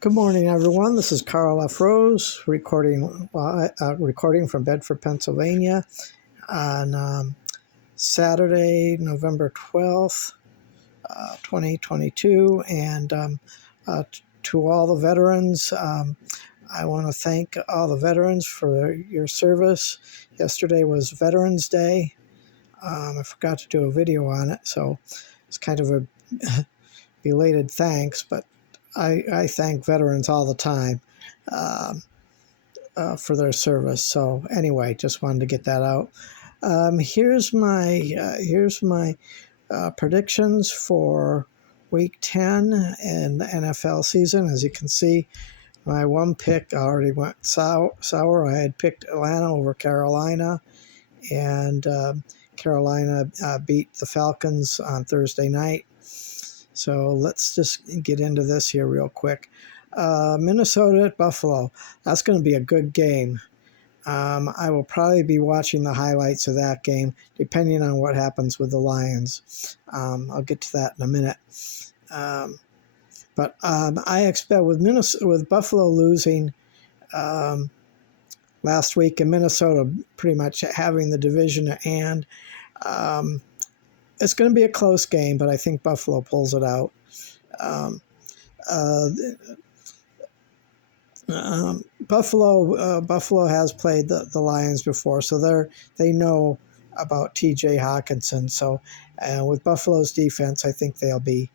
Good morning, everyone. This is Carl F. Rose recording from Bedford, Pennsylvania on Saturday, November 12th, 2022. And to all the veterans, I want to thank all the veterans for your service. Yesterday was Veterans Day. I forgot to do a video on it, so it's kind of a belated thanks, but I thank veterans all the time for their service. So anyway, just wanted to get that out. Here's my predictions for Week 10 in the NFL season. As you can see, my one pick already went sour. I had picked Atlanta over Carolina, and Carolina beat the Falcons on Thursday night. So let's just get into this here real quick. Minnesota at Buffalo. That's going to be a good game. I will probably be watching the highlights of that game, depending on what happens with the Lions. I'll get to that in a minute. But I expect with Buffalo losing last week and Minnesota pretty much having the division at hand, it's going to be a close game, but I think Buffalo pulls it out. Buffalo has played the Lions before, so they know about T.J. Hawkinson. So with Buffalo's defense, I think they'll be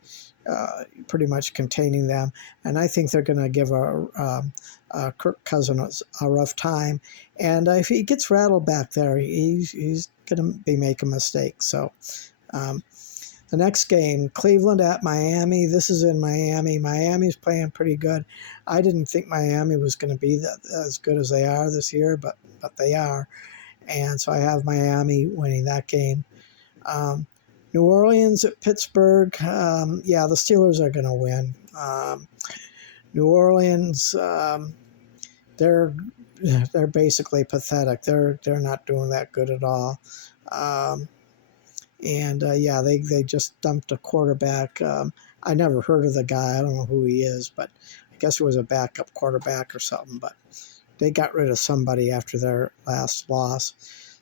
pretty much containing them, and I think they're going to give Kirk Cousins a rough time. And if he gets rattled back there, he's going to be making mistakes. So the next game, Cleveland at Miami. This is in Miami. Miami's playing pretty good. I didn't think Miami was going to be as good as they are this year, but they are. And so I have Miami winning that game. New Orleans at Pittsburgh. Yeah, the Steelers are going to win. New Orleans, they're basically pathetic. They're not doing that good at all. Yeah, they just dumped a quarterback. I never heard of the guy. I don't know who he is, but I guess it was a backup quarterback or something. But they got rid of somebody after their last loss.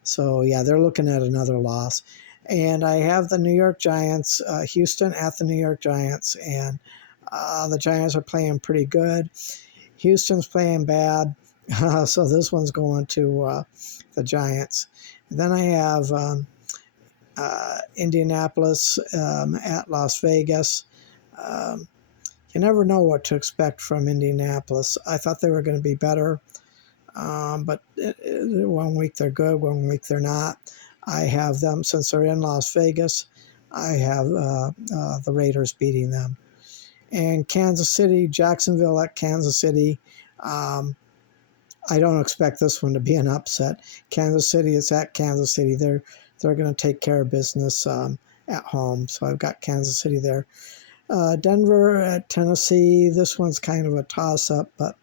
So, yeah, they're looking at another loss. And I have the New York Giants, Houston at the New York Giants. And the Giants are playing pretty good. Houston's playing bad. So this one's going to the Giants. And then I have Indianapolis at Las Vegas. You never know what to expect from Indianapolis. I thought they were going to be better, but 1 week they're good, 1 week they're not. I have them, since they're in Las Vegas, I have the Raiders beating them. And Kansas City, Jacksonville at Kansas City. I don't expect this one to be an upset. Kansas City is at Kansas City. They're going to take care of business at home. So I've got Kansas City there. Denver at Tennessee. This one's kind of a toss-up, but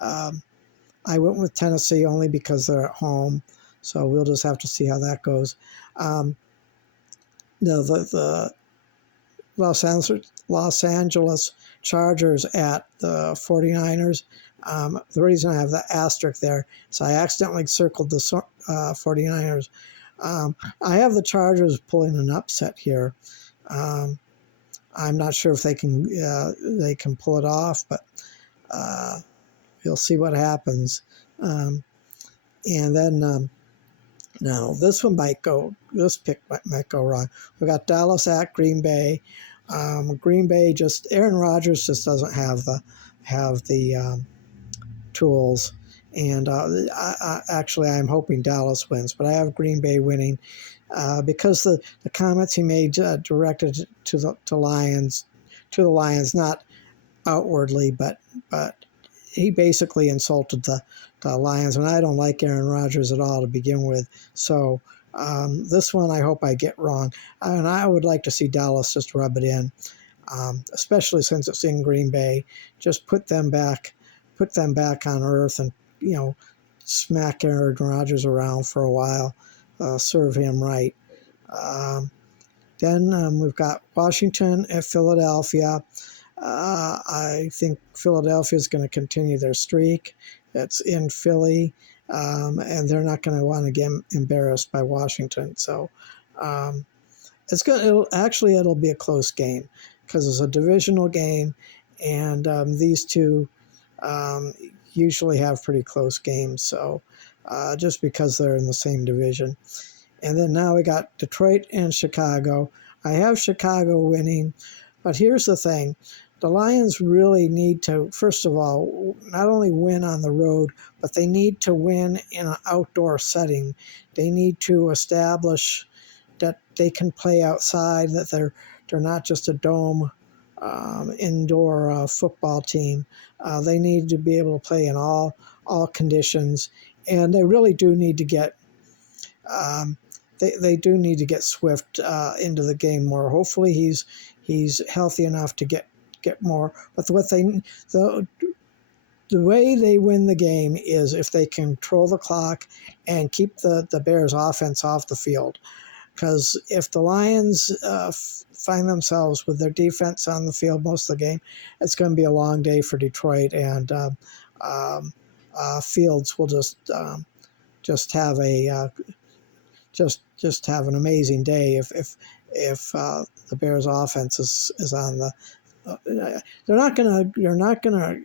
I went with Tennessee only because they're at home. So we'll just have to see how that goes. The Los Angeles Chargers at the 49ers. The reason I have the asterisk there is I accidentally circled the 49ers. I have the Chargers pulling an upset here. I'm not sure if they can pull it off, but we'll see what happens. And then now this pick might go wrong. We got Dallas at Green Bay. Green Bay Aaron Rodgers just doesn't have the tools. And I'm hoping Dallas wins, but I have Green Bay winning because the comments he made directed to the Lions, not outwardly, but he basically insulted the Lions, and I don't like Aaron Rodgers at all to begin with. So this one I hope I get wrong, and I would like to see Dallas just rub it in, especially since it's in Green Bay. Just put them back on earth, and smack Aaron Rodgers around for a while, serve him right. Then we've got Washington at Philadelphia. I think Philadelphia is going to continue their streak. It's in Philly, and they're not going to want to get embarrassed by Washington. So um, it'll be a close game because it's a divisional game, and these two um, usually have pretty close games. So just because they're in the same division. And then now we got Detroit and Chicago. I have Chicago winning, but here's the thing. The Lions really need to, first of all, not only win on the road, but they need to win in an outdoor setting. They need to establish that they can play outside, that they're not just a dome indoor football team. They need to be able to play in all conditions, and they really do need to get um, they do need to get Swift into the game more. Hopefully, he's healthy enough to get more. But the way they win the game is if they control the clock and keep the Bears' offense off the field. Because if the Lions find themselves with their defense on the field most of the game, it's going to be a long day for Detroit, and Fields will just have a just have an amazing day if the Bears' offense is on the. They're not gonna.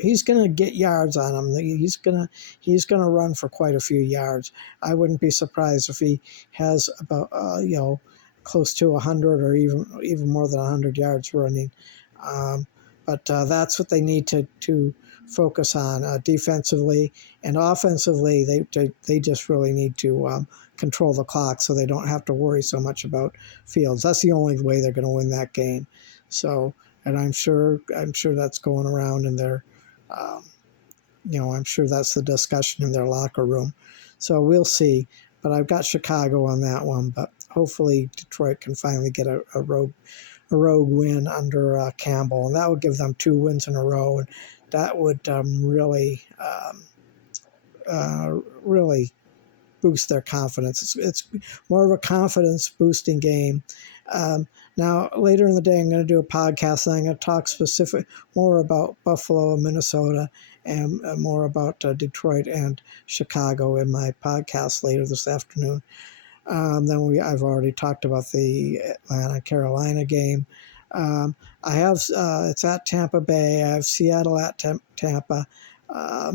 He's gonna get yards on him. He's gonna run for quite a few yards. I wouldn't be surprised if he has about close to 100 or even more than 100 yards running. But that's what they need to focus on defensively and offensively. They just really need to control the clock so they don't have to worry so much about Fields. That's the only way they're going to win that game. So, and I'm sure that's going around in their, I'm sure that's the discussion in their locker room. So we'll see. But I've got Chicago on that one. But hopefully Detroit can finally get a road win under Campbell, and that would give them 2 wins in a row, and that would really boost their confidence. It's more of a confidence boosting game. Now, later in the day, I'm going to do a podcast, and I'm going to talk more about Buffalo and Minnesota, and more about Detroit and Chicago in my podcast later this afternoon. I've already talked about the Atlanta-Carolina game. I have it's at Tampa Bay. I have Seattle at Tampa. I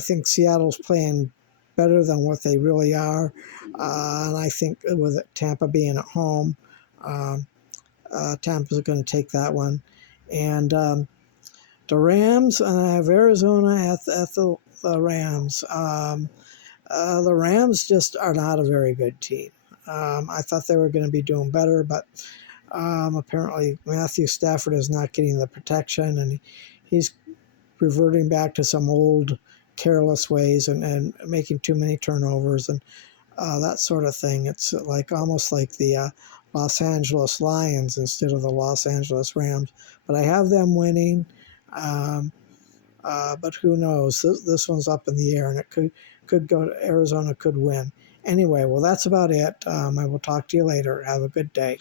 think Seattle's playing better than what they really are, and I think with Tampa being at home, Tampa's going to take that one. And the Rams, and I have Arizona at the Rams. The Rams just are not a very good team. I thought they were going to be doing better, but apparently Matthew Stafford is not getting the protection, and he's reverting back to some old careless ways and making too many turnovers and that sort of thing. It's almost like the Los Angeles Lions instead of the Los Angeles Rams. But I have them winning. But who knows? This one's up in the air, and it could go to Arizona, could win. Anyway, well, that's about it. I will talk to you later. Have a good day.